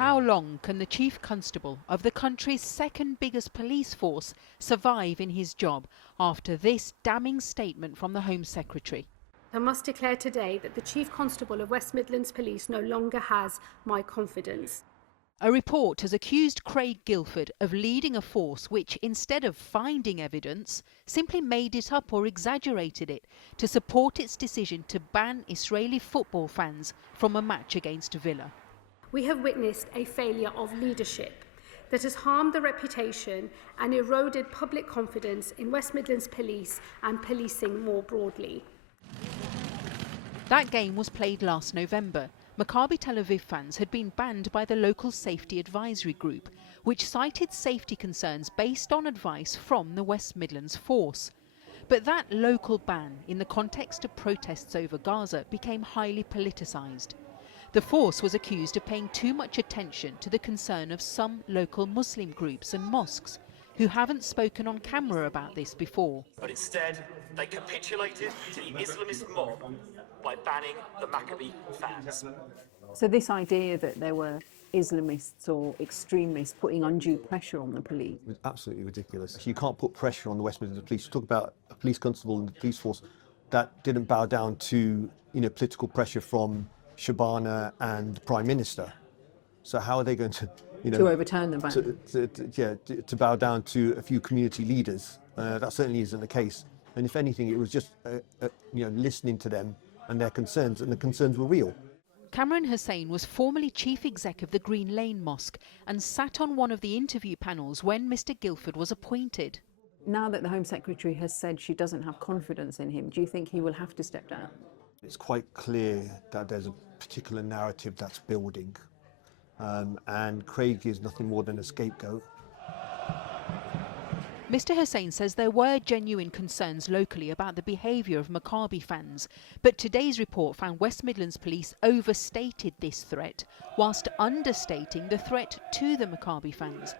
How long can the Chief Constable of the country's second biggest police force survive in his job after this damning statement from the Home Secretary? I must declare today that the Chief Constable of West Midlands Police no longer has my confidence. A report has accused Craig Guildford of leading a force which, instead of finding evidence, simply made it up or exaggerated it to support its decision to ban Israeli football fans from a match against Villa. We have witnessed a failure of leadership that has harmed the reputation and eroded public confidence in West Midlands Police and policing more broadly. That game was played last November. Maccabi Tel Aviv fans had been banned by the local safety advisory group, which cited safety concerns based on advice from the West Midlands force. But that local ban, in the context of protests over Gaza, became highly politicised. The force was accused of paying too much attention to the concern of some local Muslim groups and mosques, who haven't spoken on camera about this before. But instead, they capitulated to the Islamist mob by banning the Maccabi fans. So this idea that there were Islamists or extremists putting undue pressure on the police? It was absolutely ridiculous. You can't put pressure on the West Midlands Police. Talk about a police constable and the police force that didn't bow down to, political pressure from Shabana and the Prime Minister. So how are they going to, to overturn the ban? To bow down to a few community leaders? That certainly isn't the case. And if anything, it was just, listening to them and their concerns, and the concerns were real. Cameron Hussein was formerly chief exec of the Green Lane Mosque and sat on one of the interview panels when Mr Guildford was appointed. Now that the Home Secretary has said she doesn't have confidence in him, do you think he will have to step down? It's quite clear that there's a particular narrative that's building, and Craig is nothing more than a scapegoat. Mr Hussein says there were genuine concerns locally about the behaviour of Maccabi fans, but today's report found West Midlands Police overstated this threat, whilst understating the threat to the Maccabi fans.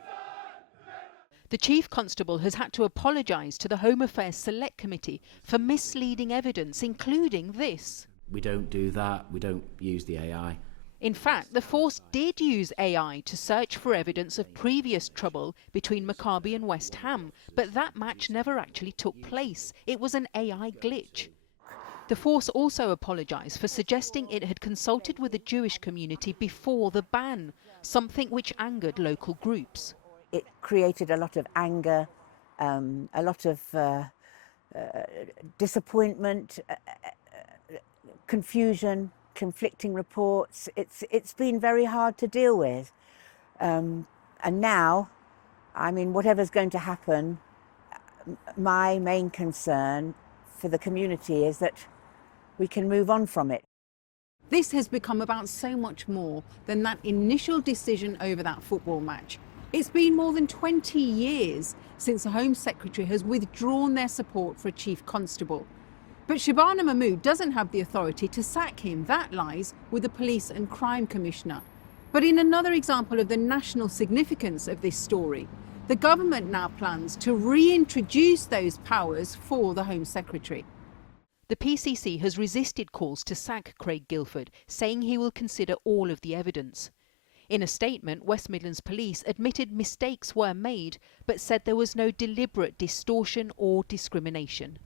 The Chief Constable has had to apologise to the Home Affairs Select Committee for misleading evidence, including this. We don't do that, we don't use the AI. In fact, the force did use AI to search for evidence of previous trouble between Maccabi and West Ham, but that match never actually took place. It was an AI glitch. The force also apologised for suggesting it had consulted with the Jewish community before the ban, something which angered local groups. It created a lot of anger, a lot of disappointment, confusion, conflicting reports. It's been very hard to deal with. And now, whatever's going to happen, my main concern for the community is that we can move on from it. This has become about so much more than that initial decision over that football match. It's been more than 20 years since the Home Secretary has withdrawn their support for a Chief Constable. But Shabana Mahmood doesn't have the authority to sack him. That lies with the Police and Crime Commissioner. But in another example of the national significance of this story, the government now plans to reintroduce those powers for the Home Secretary. The PCC has resisted calls to sack Craig Guildford, saying he will consider all of the evidence. In a statement, West Midlands Police admitted mistakes were made, but said there was no deliberate distortion or discrimination.